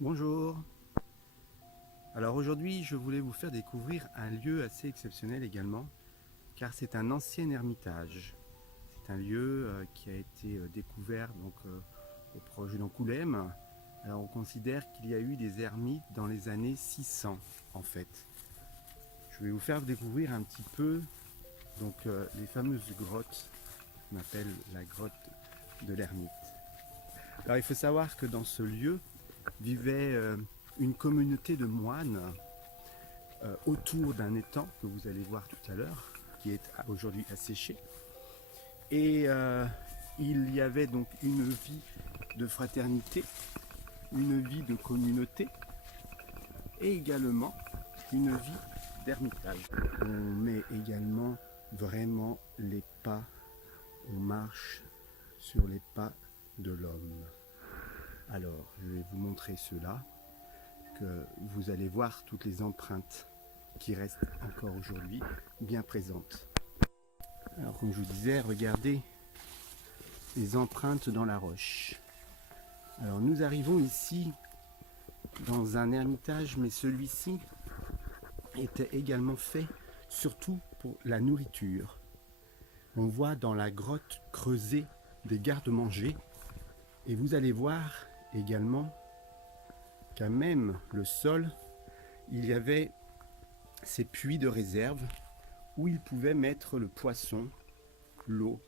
Bonjour. Alors aujourd'hui, je voulais vous faire découvrir un lieu assez exceptionnel également, car c'est un ancien ermitage. C'est un lieu qui a été découvert au proche d'Angoulême. Alors on considère qu'il y a eu des ermites dans les années 600 en fait. Je vais vous faire découvrir un petit peu les fameuses grottes qu'on appelle la grotte de l'ermite. Alors il faut savoir que dans ce lieu vivait une communauté de moines autour d'un étang que vous allez voir tout à l'heure, qui est aujourd'hui asséché. Et il y avait donc une vie de fraternité, une vie de communauté et également une vie d'ermitage. On met également vraiment les pas, on marche sur les pas de l'homme. Alors, je vais vous montrer cela, que vous allez voir toutes les empreintes qui restent encore aujourd'hui bien présentes. Alors comme je vous disais, regardez les empreintes dans la roche. Alors nous arrivons ici dans un ermitage, mais celui-ci était également fait surtout pour la nourriture. On voit dans la grotte creusée des garde-manger et vous allez voir également qu'à même le sol, il y avait ces puits de réserve où ils pouvaient mettre le poisson, l'eau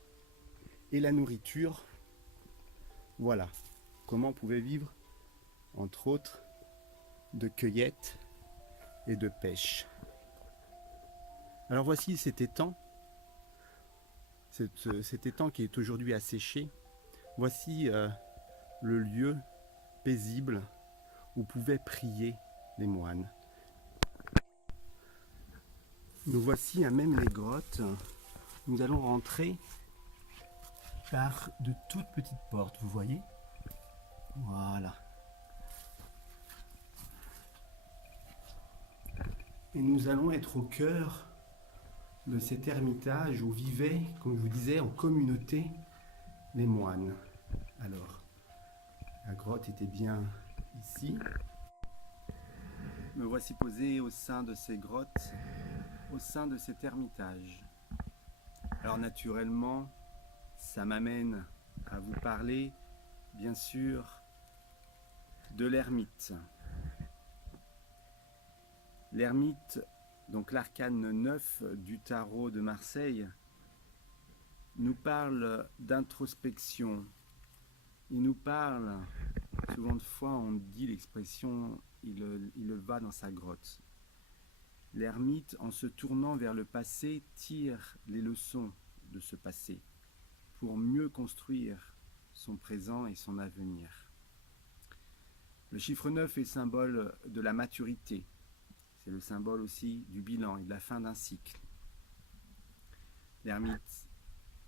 et la nourriture. Voilà comment on pouvait vivre, entre autres, de cueillette et de pêche. Alors voici cet étang qui est aujourd'hui asséché. Voici le lieu paisible où pouvaient prier les moines. Nous voici à même les grottes. Nous allons rentrer par de toutes petites portes, vous voyez? Voilà. Et nous allons être au cœur de cet ermitage où vivaient, comme je vous disais, en communauté les moines. Alors, la grotte était bien ici. Me voici posé au sein de ces grottes, au sein de cet ermitage. Alors naturellement, ça m'amène à vous parler, bien sûr, de l'ermite. L'ermite, donc l'arcane 9 du tarot de Marseille, nous parle d'introspection. Il nous parle, souvent de fois on dit l'expression il va dans sa grotte. L'ermite, en se tournant vers le passé, tire les leçons de ce passé pour mieux construire son présent et son avenir. Le chiffre 9 est symbole de la maturité. C'est le symbole aussi du bilan et de la fin d'un cycle. L'ermite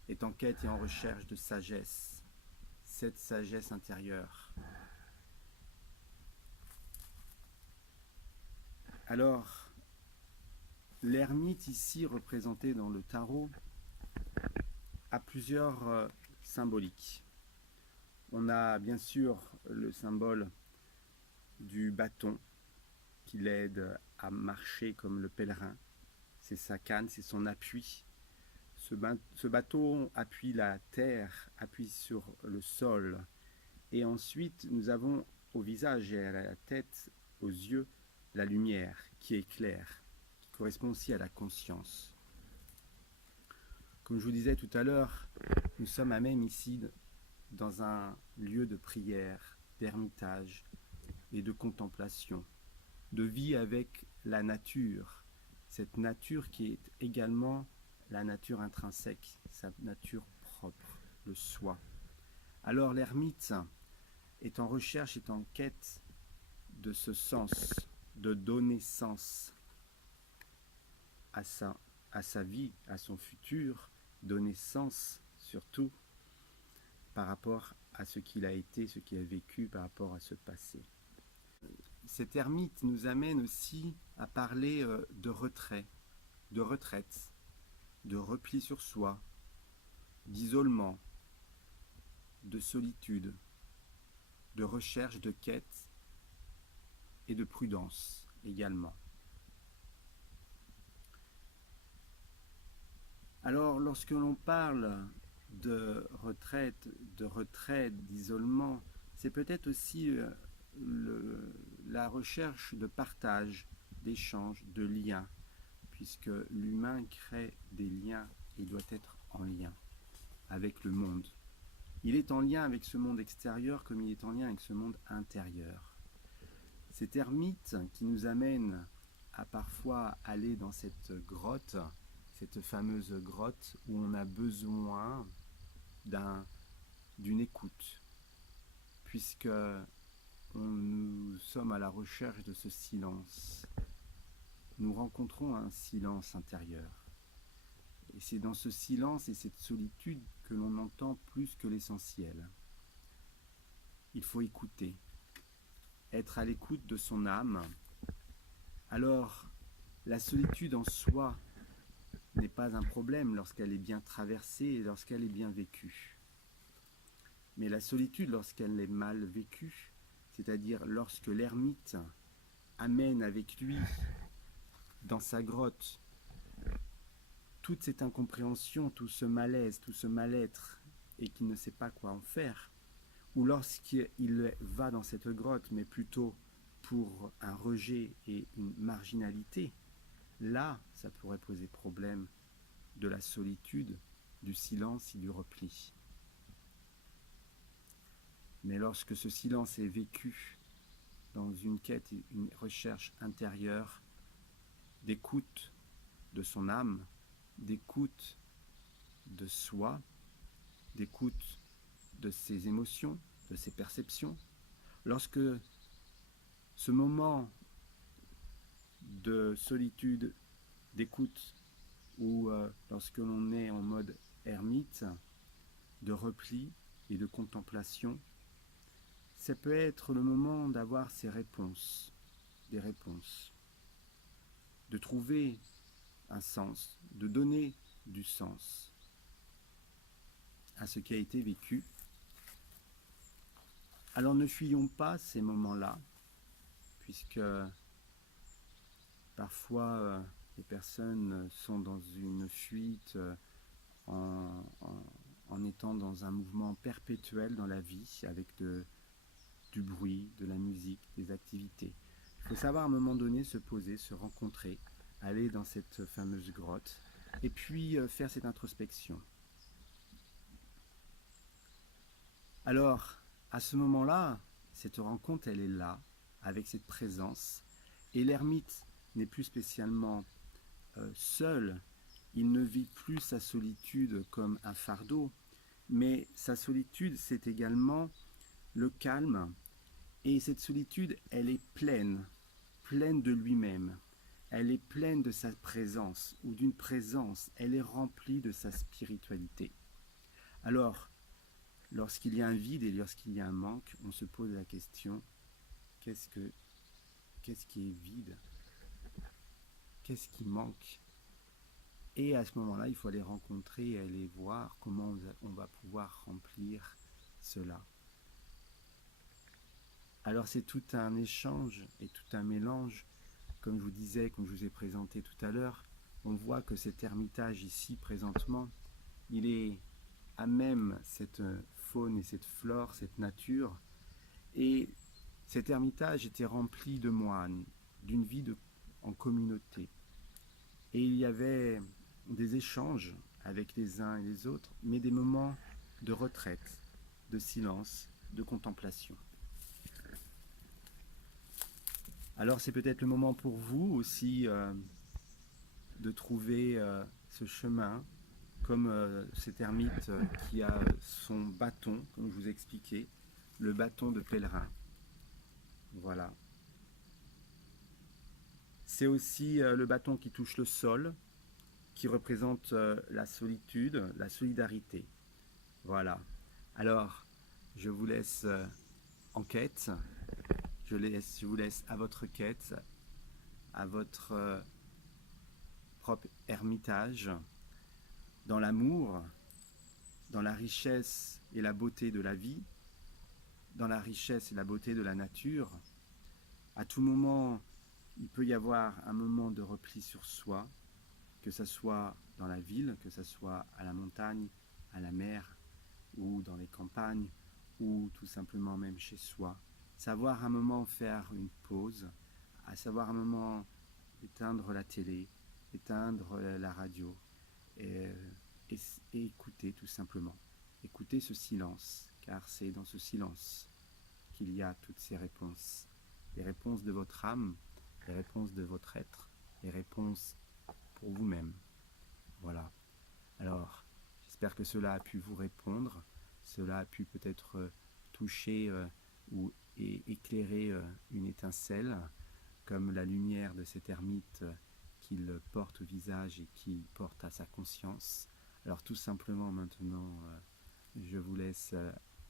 est en quête et en recherche de sagesse, cette sagesse intérieure. Alors, l'ermite ici représenté dans le tarot a plusieurs symboliques. On a bien sûr le symbole du bâton qui l'aide à marcher comme le pèlerin. C'est sa canne, c'est son appui. Ce bâton appuie la terre, appuie sur le sol. Et ensuite, nous avons au visage et à la tête, aux yeux, la lumière qui éclaire, qui correspond aussi à la conscience. Comme je vous disais tout à l'heure, nous sommes à même ici dans un lieu de prière, d'ermitage et de contemplation, de vie avec la nature, cette nature qui est également la nature intrinsèque, sa nature propre, le soi. Alors l'ermite est en recherche, est en quête de ce sens, de donner sens à sa vie, à son futur, donner sens surtout par rapport à ce qu'il a été, ce qu'il a vécu par rapport à ce passé. Cet ermite nous amène aussi à parler de retrait, de retraite, de repli sur soi, d'isolement, de solitude, de recherche, de quête et de prudence également. Alors, lorsque l'on parle de retraite, de retrait, d'isolement, c'est peut-être aussi la recherche de partage, d'échange, de liens, puisque l'humain crée des liens et doit être en lien avec le monde. Il est en lien avec ce monde extérieur comme il est en lien avec ce monde intérieur. Cet ermite qui nous amène à parfois aller dans cette grotte, cette fameuse grotte où on a besoin d'une écoute, puisque nous sommes à la recherche de ce silence. Nous rencontrons un silence intérieur. Et c'est dans ce silence et cette solitude que l'on entend plus que l'essentiel. Il faut écouter, être à l'écoute de son âme. Alors, la solitude en soi n'est pas un problème lorsqu'elle est bien traversée et lorsqu'elle est bien vécue. Mais la solitude, lorsqu'elle est mal vécue, c'est-à-dire lorsque l'ermite amène avec lui dans sa grotte toute cette incompréhension, tout ce malaise, tout ce mal-être, et qu'il ne sait pas quoi en faire, ou lorsqu'il va dans cette grotte, mais plutôt pour un rejet et une marginalité, là, ça pourrait poser problème de la solitude, du silence et du repli. Mais lorsque ce silence est vécu dans une quête et une recherche intérieure, d'écoute de son âme, d'écoute de soi, d'écoute de ses émotions, de ses perceptions, lorsque ce moment de solitude, d'écoute, ou lorsque l'on est en mode ermite, de repli et de contemplation, ça peut être le moment d'avoir ces réponses, des réponses, de trouver un sens, de donner du sens à ce qui a été vécu. Alors ne fuyons pas ces moments-là, puisque parfois les personnes sont dans une fuite en étant dans un mouvement perpétuel dans la vie, avec du bruit, de la musique, des activités. Il faut savoir à un moment donné se poser, se rencontrer, aller dans cette fameuse grotte, et puis faire cette introspection. Alors, à ce moment-là, cette rencontre, elle est là, avec cette présence, et l'ermite n'est plus spécialement seul, il ne vit plus sa solitude comme un fardeau, mais sa solitude, c'est également le calme, et cette solitude, elle est pleine de lui-même, elle est pleine de sa présence, ou d'une présence, elle est remplie de sa spiritualité. Alors, lorsqu'il y a un vide et lorsqu'il y a un manque, on se pose la question, qu'est-ce qui est vide? Qu'est-ce qui manque? Et à ce moment-là, il faut aller rencontrer et aller voir comment on va pouvoir remplir cela. Alors c'est tout un échange et tout un mélange, comme je vous disais, comme je vous ai présenté tout à l'heure. On voit que cet ermitage ici, présentement, il est à même cette faune et cette flore, cette nature. Et cet ermitage était rempli de moines, d'une vie en communauté. Et il y avait des échanges avec les uns et les autres, mais des moments de retraite, de silence, de contemplation. Alors c'est peut-être le moment pour vous aussi de trouver ce chemin, comme cet ermite qui a son bâton, comme je vous ai expliqué, le bâton de pèlerin. Voilà. C'est aussi le bâton qui touche le sol, qui représente la solitude, la solidarité. Voilà. Alors, je vous laisse en quête. Je vous laisse à votre quête, à votre propre ermitage, dans l'amour, dans la richesse et la beauté de la vie, dans la richesse et la beauté de la nature, À tout moment, il peut y avoir un moment de repli sur soi, que ce soit dans la ville, que ce soit à la montagne, à la mer, ou dans les campagnes, ou tout simplement même chez soi. Savoir un moment faire une pause, à savoir un moment éteindre la télé, éteindre la radio, et, et, et écouter tout simplement. Écouter ce silence, car c'est dans ce silence qu'il y a toutes ces réponses. Les réponses de votre âme, les réponses de votre être, les réponses pour vous-même. Voilà. Alors, j'espère que cela a pu vous répondre, cela a pu peut-être toucher ou éclairer une étincelle, comme la lumière de cet ermite qu'il porte au visage et qu'il porte à sa conscience. Alors tout simplement maintenant, je vous laisse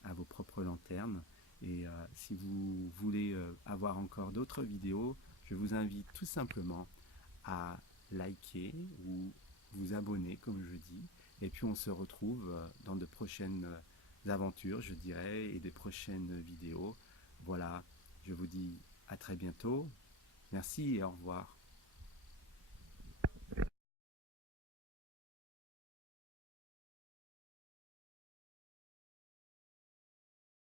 à vos propres lanternes. Et si vous voulez avoir encore d'autres vidéos, je vous invite tout simplement à liker ou vous abonner, comme je dis. Et puis on se retrouve dans de prochaines aventures, je dirais, et de prochaines vidéos. Voilà, je vous dis à très bientôt. Merci et au revoir.